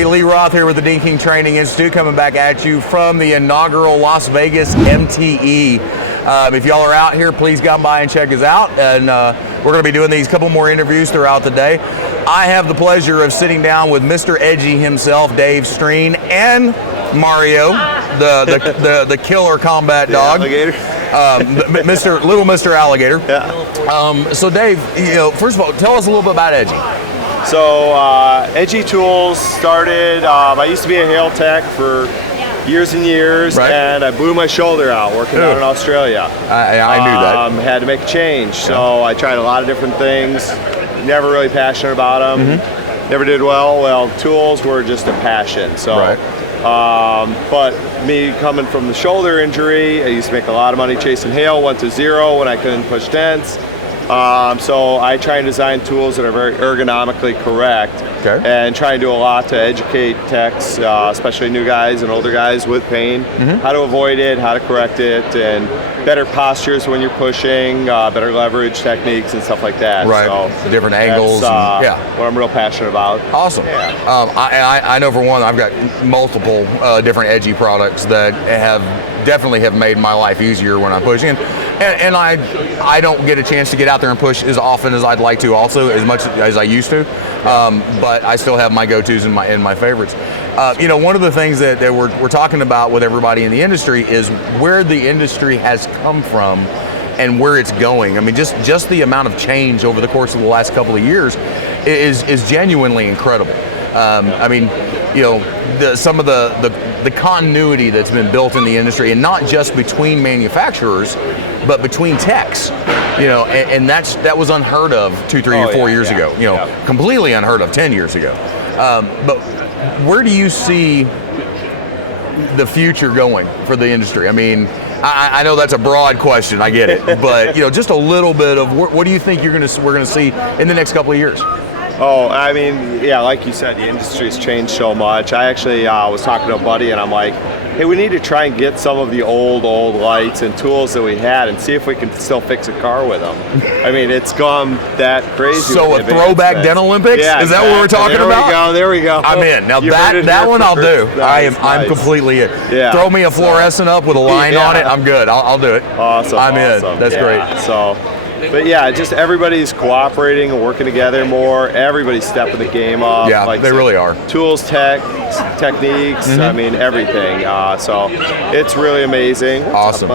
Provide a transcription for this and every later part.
everybody. Lee Roth here with the Dean King Training Institute, coming back at you from the inaugural Las Vegas MTE. If y'all are out here, please come by and check us out. And we're going to be doing these couple more interviews throughout the day. I have the pleasure of sitting down with Mr. Edgy himself, Dave Streen, and Mario, the killer combat dog. Alligator. Mr. Alligator. Yeah. So Dave, first of all, tell us a little bit about Edgy. So Edgy Tools started, I used to be a hail tech for years and years, right. And I blew my shoulder out working out in Australia. I knew that. Had to make a change, so I tried a lot of different things, never really passionate about them, never did well. Well, tools were just a passion, so. Right. But me coming from the shoulder injury, I used to make a lot of money chasing hail, went to zero when I couldn't push dents. So I try and design tools that are very ergonomically correct, and try and do a lot to educate techs, especially new guys and older guys with pain, how to avoid it, how to correct it, and better postures when you're pushing, better leverage techniques and stuff like that. Right, so the different angles. what I'm real passionate about. Awesome. Yeah. I know for one, I've got multiple different Edgy products that definitely have made my life easier when I'm pushing. And I don't get a chance to get out there and push as often as I'd like to, also as much as I used to. But I still have my go-tos and my favorites. One of the things that we're talking about with everybody in the industry is where the industry has come from and where it's going. I mean, just the amount of change over the course of the last couple of years is genuinely incredible. Some of the continuity that's been built in the industry, and not just between manufacturers, but between techs, and that was unheard of 2, 3, or 4 years ago. Completely unheard of 10 years ago. But where do you see the future going for the industry? I mean, I know that's a broad question. I get it, but just a little bit of what do you think we're gonna see in the next couple of years? Oh, I mean, yeah, like you said, the industry's changed so much. I actually was talking to a buddy, and I'm like, hey, we need to try and get some of the old lights and tools that we had and see if we can still fix a car with them. I mean, it's gone that crazy. So a throwback Dent Olympics? Yeah, is that what we're talking about? There we go. I'm in. Now that one I'll do. Nice. I'm completely in. Yeah. Throw me a fluorescent up with a line on it. I'm good. I'll do it. Awesome. I'm in. That's great. So. But yeah, just everybody's cooperating and working together more. Everybody's stepping the game up. Yeah, they really are. Tools, techniques, I mean, everything. So it's really amazing. Awesome.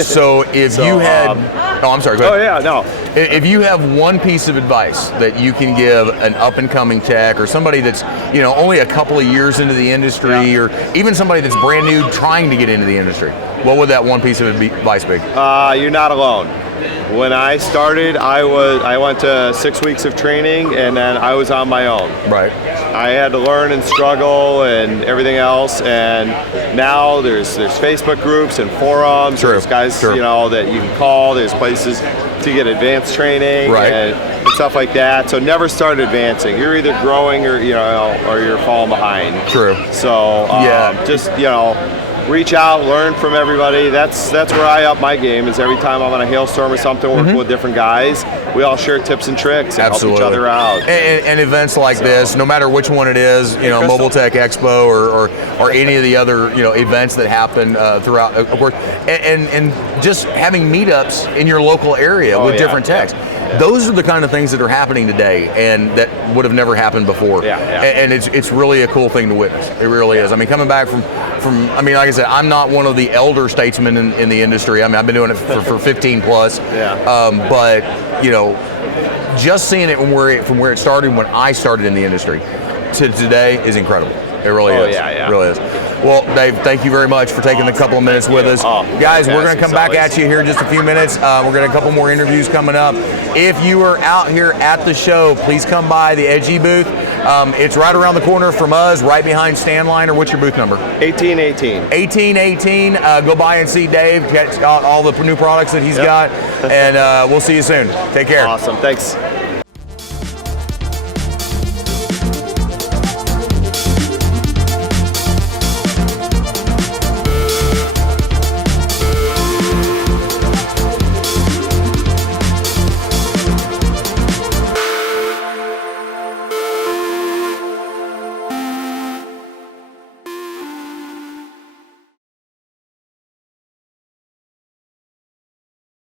So if you had... I'm sorry, go ahead. Oh, yeah, no. If you have one piece of advice that you can give an up-and-coming tech, or somebody that's only a couple of years into the industry, or even somebody that's brand new trying to get into the industry, what would that one piece of advice be? You're not alone. When I started, I went to 6 weeks of training, and then I was on my own. Right. I had to learn and struggle and everything else, and now there's Facebook groups and forums. True. There's guys True. that you can call. There's places to get advanced training, right. and stuff like that. So never start advancing. You're either growing or you're falling behind. True. So just reach out, learn from everybody. That's where I up my game. Is every time I'm on a hailstorm or something, working with different guys, we all share tips and tricks and help each other out. And events like this, no matter which one it is, Mobile Tech Expo or any of the other events that happen throughout, of course, and just having meetups in your local area with different techs. Those are the kind of things that are happening today, and that would have never happened before. And it's really a cool thing to witness. It really is. I mean, coming back from like I said, I'm not one of the elder statesmen in the industry. I mean, I've been doing it for 15 plus. But just seeing it from where it started when I started in the industry to today is incredible. It really is. It really is. Well, Dave, thank you very much for taking a couple of minutes with us. Guys, we're going to come back at you here in just a few minutes. We're going to have a couple more interviews coming up. If you are out here at the show, please come by the Edgy booth. It's right around the corner from us, right behind Stanliner. What's your booth number? 1818. 1818. Go by and see Dave, get all the new products that he's got, and we'll see you soon. Take care. Awesome. Thanks.